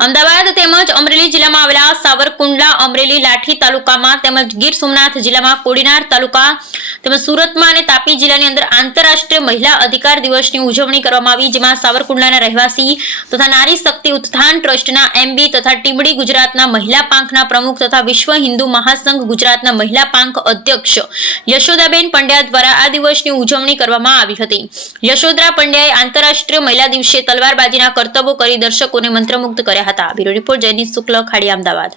અમદાવાદ તેમજ અમરેલી જિલ્લામાં આવેલા સાવરકુંડલા અમરેલી લાઠી તાલુકામાં તેમજ ગીર સોમનાથ જિલ્લામાં કોડીનાર તાલુકા તેમજ સુરતમાં અને તાપી જિલ્લાની અંદર આંતરરાષ્ટ્રીય મહિલા અધિકાર દિવસની ઉજવણી કરવામાં આવી, જેમાં સાવરકુંડલાના રહેવાસી તથા નારી શક્તિ ઉત્થાન ટ્રસ્ટના એમબી તથા ટીમડી ગુજરાતના મહિલા પાંખના પ્રમુખ તથા વિશ્વ હિન્દુ મહાસંઘ ગુજરાતના મહિલા પાંખ અધ્યક્ષ યશોદાબેન પંડ્યા દ્વારા આ દિવસની ઉજવણી કરવામાં આવી હતી. યશોદરા પંડ્યાએ આંતરરાષ્ટ્રીય મહિલા દિવસે તલવારબાજીના કરતબો કરી દર્શકોને મંત્રમુગ્ધ કર્યા હતા. બ્યુરો રિપોર્ટ જયનીશ શુક્લ, ખાડી, Ahmedabad.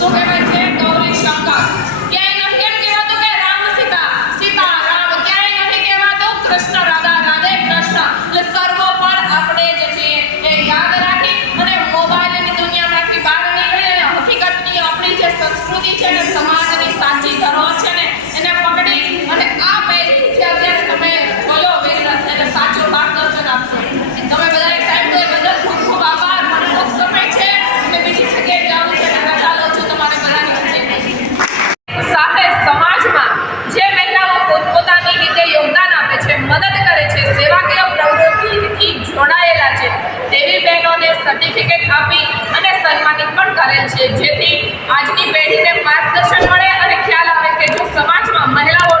Look at my dear Gauri Shankar. Certificate આપી અને સન્માનિત પણ કરેલ છે. જેથી આજની પેઢીને માર્ગદર્શન મળે અને ખ્યાલ આવે કે જો સમાજમાં મહિલાઓ